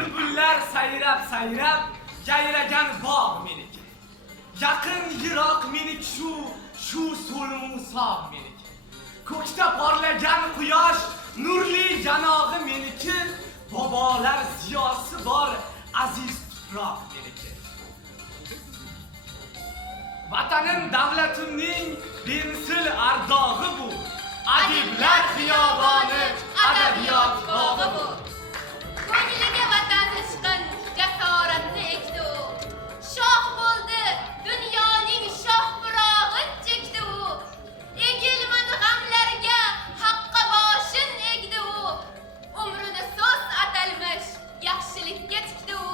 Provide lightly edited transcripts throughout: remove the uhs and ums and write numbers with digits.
Bulbullar sayrab yayragan bog' meniki. Yaqin yiroq meniki shu so'lmusoq meniki. Ko'kda porlagan quyosh nurli yanog'i meniki. Bobolar ziyosi bor aziz tuproq meniki. Vatanim davlatimning bensil ardog'i bu. Adiblar xiyoboni, adabiyot bog'i bu. Ko'ngliga vatan ishqin, jasoratni ekdi u. Shoh bo'ldi, dunyoning shoh firog'in chekdi u. Egilmadi g'amlarga, haqqa boshin egdi u. Umrini so'z atalmish, yaxshilikka tikdi u.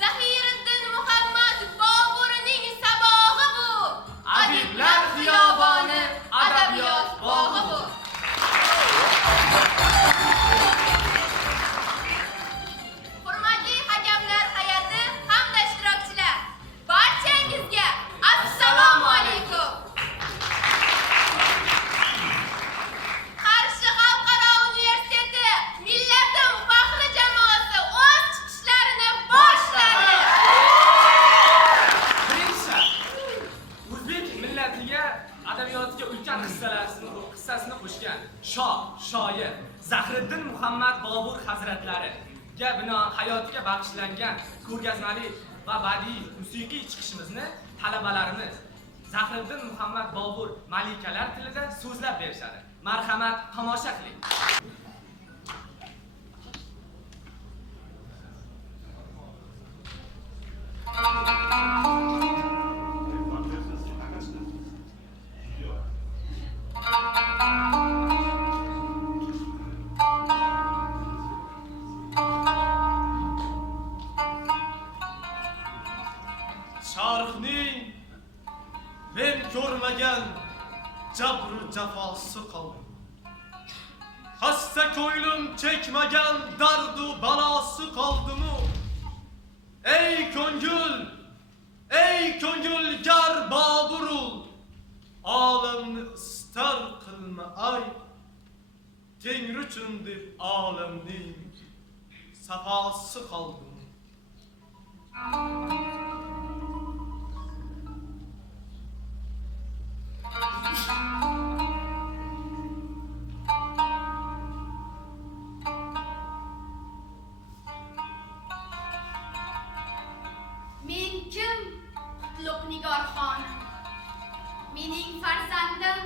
Zahiriddin Muhammad Boburning sabog'i bu. Adiblar xiyoboni, adabiyot bog'i bu. Hurmatli hakamlar hay'ati hamda ishtirokchilar, barchangizga assalomu alaykum. Qarshi xalqaro universiteti millatim faxri jamoasi o'z chiqishlarini boshladi. Birinchi, o'zbek millatiga adabiyotga ulkan hissasini qo'shgan shoir Zahiriddin Muhammad Bobur hazratlariga binoan hayotiga bag'ishlangan ko'rgazmali va badiiy musiqiy chiqishimizni talabalarimiz Zahiriddin Muhammad Bobur malikalar tilida so'zlab berishadi. Marhamat, tomosha qiling. Sharqning men ko'rmagan jabru jafosi qoldi. Xasta ko'nglim chekmagan dardu balosi qoldimi? Ey ko'ngilgar Boburul, olamni istar qilma ay. Tengri uchun deb olamning safosi qoldimi? Men kim? Qutlug' Nigor xonim. Mening farzandim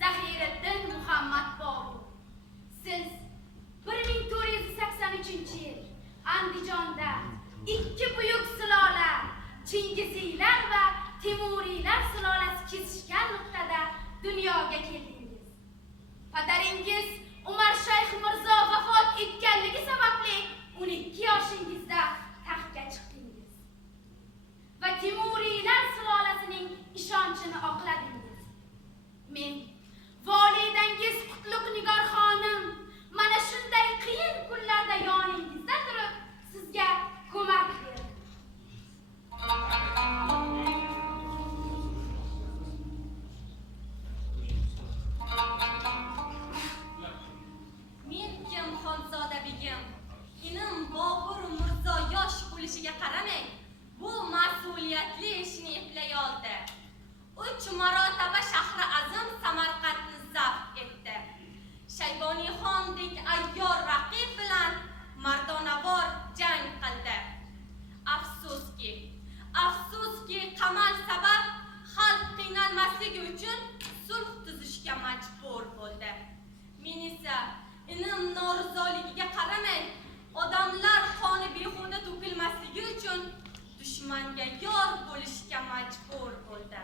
Zahiriddin Muhammad Bobur. Siz 1483-yil Andijonda ikki buyuk sulola, Chingiziylar va Temuriylar sulolasi kesishgan nuqtada dunyoga keldingiz. Padaringiz Umar Shayx Mirzo vafot etganligi sababli 12 yoshingizda taxtga chiqdingiz va Temuriylar sulolasining ishonchini oqladingiz. Men volidangiz Qutlug' Nigor xonim mana shunday qiyin kunlarda yoningizda turib sizga ko'mak berdim. Men kim Xonzoda begim? Inim Bobur Mirzo yosh bo'lishiga qaramay, bu mas'uliyatli ishni eplay oldi. 3 marotaba shahri azim Samarqandni zabt etdi. Shayboniyxondek ayyor raqib bilan mardonavor jang qildi. Afsuski, qamal sabab xalq qiynalmasligi uchun sulh tuzishga majbur bo'ldi. Men esa inim norizoligiga qaramay, odamlar qoni behuda to'kilmasligi uchun dushmanga yor bo'lishga majbur bo'ldi.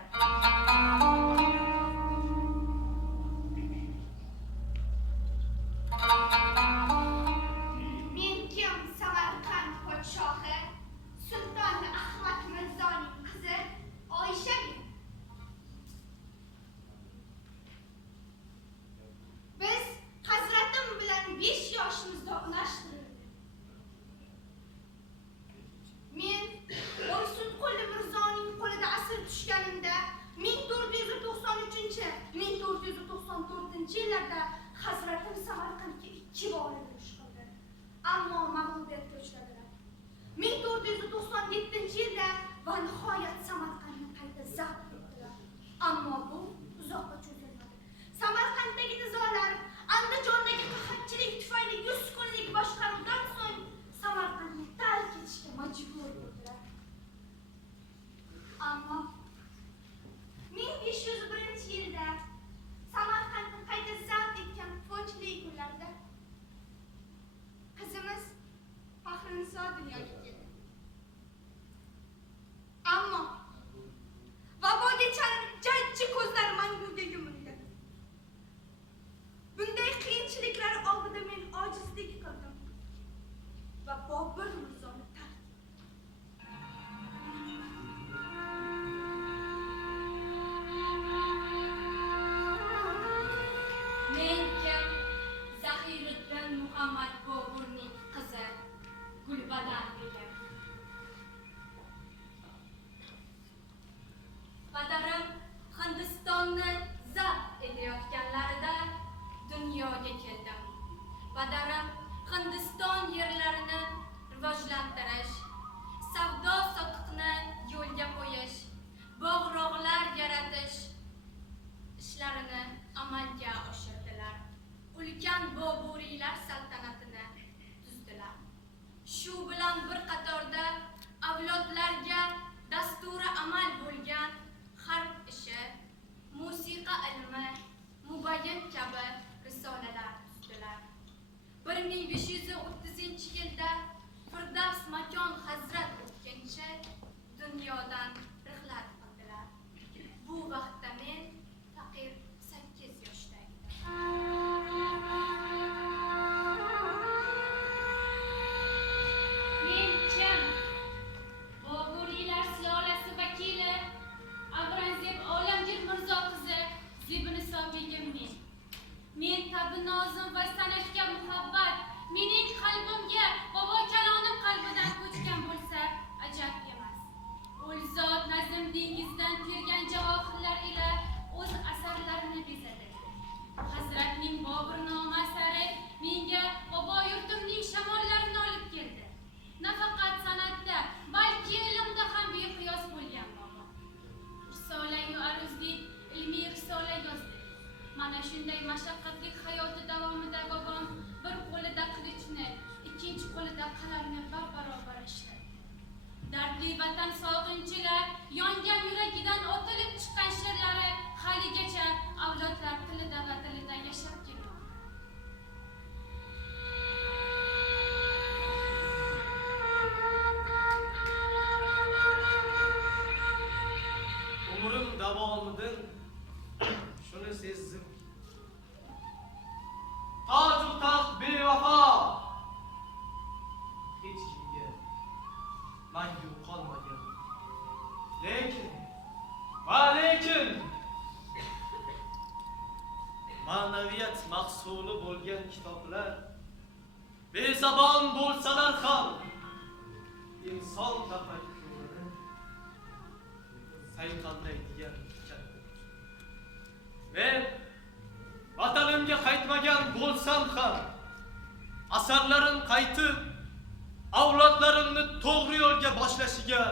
Musa dunyoga keldi. Ammo vaboga chalinib jajji ko'zlari manguga yumildi. Bunday qiyinchiliklar oldida men ojizlik qildim va Bobur Mirzoni tandim. Men kim? Zahiriddin Muhammad Boburning qizi Gulbadan begim. Padarim Hindistonni zabt etayotganlarida dunyoga keldim. Padarim Hindiston yerlarini rivojlantirish, savdo sotiqni yo'lga qo'yish, bog'roqlar yaratish ishlarini amalga oshirdilar. Ulkan Boburiylar saltanatini tuzdilar. Shu bilan bir qatorda avlodlarga dasturi amal bo'lgan harb ishi, musiqa ilmi, mubayyin kabi risolalar tuzdilar. 1530-yilda Firdavs makon hazrat o'tgancha dunyodan rihlat qildilar. Bu vaqtda men faqir 8 yoshda edim. Men kim? Boburiylar sulolasi vakili Avrangzeb Olamgir Mirzo qizi Zebiniso begimmen. Men tabi nozim va san'atga muhabbat mening qalbimga bobo kalonim qalbidan ko'chgan bo'lsa ajab emas. Ul zot Nazm dengizdan tergan javohirlar ila o'z asarlarini bezadi. Hazratning Boburnoma asari menga bobo yurtimning shamollarini olib keldi. Nafaqat san'atda, balki ilmda ham beqiyos bo'lgan bobo. Risola-yu Aruzlik ilmiy risola yozdi. Mana shunday mashaqqatli hayoti davomida bobom bir qo'lida qilichni, ikkinchi qo'lida qalamni barobar ishladi. Dardli vatan sog'inchilar yongan yuragidan otilib chiqqan she'rlari haligacha avlodlar tilida va tilida yashab kelmoqda. Umrim davomidan shuni sezdim. Toju taxt bevafo hech kimga mangu qolmagan. Lekin ma'naviyat mahsuli bo'lgan kitoblar bezabon bo'lsalar ham inson tafakkurini sayqallaydigan katta. Men vatanimga qaytmagan bo'lsam ham asarlarim qaytib avlodlarimni to'g'ri yo'lga boshlashiga